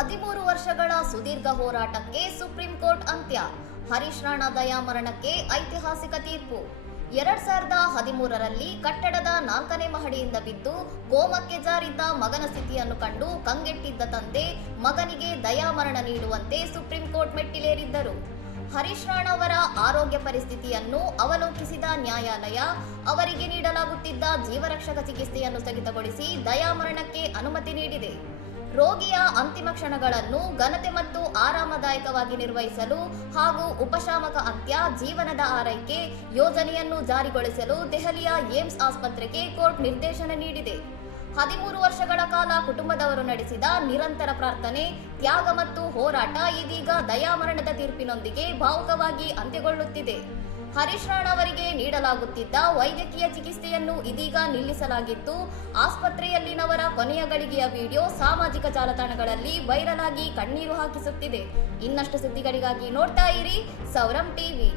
13 ವರ್ಷಗಳ ಸುದೀರ್ಘ ಹೋರಾಟಕ್ಕೆ ಸುಪ್ರೀಂ ಕೋರ್ಟ್ ಅಂತ್ಯ. ಹರೀಶ್ ರಾಣಾ ದಯಾಮರಣಕ್ಕೆ ಐತಿಹಾಸಿಕ ತೀರ್ಪು. 2013ರಲ್ಲಿ ಕಟ್ಟಡದ 4ನೇ ಮಹಡಿಯಿಂದ ಬಿದ್ದು ಕೋಮಕ್ಕೆ ಜಾರಿದ್ದ ಮಗನ ಸ್ಥಿತಿಯನ್ನು ಕಂಡು ಕಂಗೆಟ್ಟಿದ್ದ ತಂದೆ ಮಗನಿಗೆ ದಯಾಮರಣ ನೀಡುವಂತೆ ಸುಪ್ರೀಂ ಕೋರ್ಟ್ ಮೆಟ್ಟಿಲೇರಿದ್ದರು. ಹರೀಶ್ ರಾಣಾ ಅವರ ಆರೋಗ್ಯ ಪರಿಸ್ಥಿತಿಯನ್ನು ಅವಲೋಕಿಸಿದ ನ್ಯಾಯಾಲಯ ಅವರಿಗೆ ನೀಡಲಾಗುತ್ತಿದ್ದ ಜೀವರಕ್ಷಕ ಚಿಕಿತ್ಸೆಯನ್ನು ಸ್ಥಗಿತಗೊಳಿಸಿ ದಯಾಮರಣಕ್ಕೆ ಅನುಮತಿ ನೀಡಿದೆ. ರೋಗಿಯ ಅಂತಿಮ ಕ್ಷಣಗಳನ್ನು ಘನತೆ ಮತ್ತು ಆರಾಮದಾಯಕವಾಗಿ ನಿರ್ವಹಿಸಲು ಹಾಗೂ ಉಪಶಾಮಕ ಅಂತ್ಯ ಜೀವನದ ಆರೈಕೆ ಯೋಜನೆಯನ್ನು ಜಾರಿಗೊಳಿಸಲು ದೆಹಲಿಯ ಏಮ್ಸ್ ಆಸ್ಪತ್ರೆಗೆ ಕೋರ್ಟ್ ನಿರ್ದೇಶನ ನೀಡಿದೆ. 13 ವರ್ಷಗಳ ಕಾಲ ಕುಟುಂಬದವರು ನಡೆಸಿದ ನಿರಂತರ ಪ್ರಾರ್ಥನೆ, ತ್ಯಾಗ ಮತ್ತು ಹೋರಾಟ ಇದೀಗ ದಯಾಮರಣದ ತೀರ್ಪಿನೊಂದಿಗೆ ಭಾವುಕವಾಗಿ ಅಂತ್ಯಗೊಳ್ಳುತ್ತಿದೆ. ಹರೀಶ್ ರಾಣಾ ಅವರಿಗೆ ನೀಡಲಾಗುತ್ತಿದ್ದ ವೈದ್ಯಕೀಯ ಚಿಕಿತ್ಸೆಯನ್ನು ಇದೀಗ ನಿಲ್ಲಿಸಲಾಗಿದ್ದು, ಆಸ್ಪತ್ರೆಯಲ್ಲಿನವರ ಕೊನೆಯ ಗಳಿಗೆಯ ವಿಡಿಯೋ ಸಾಮಾಜಿಕ ಜಾಲತಾಣಗಳಲ್ಲಿ ವೈರಲ್ ಆಗಿ ಕಣ್ಣೀರು ಹಾಕಿಸುತ್ತಿದೆ. ಇನ್ನಷ್ಟು ಸುದ್ದಿಗಳಿಗಾಗಿ ನೋಡ್ತಾ ಇರಿ ಸೌರಂ ಟಿವಿ.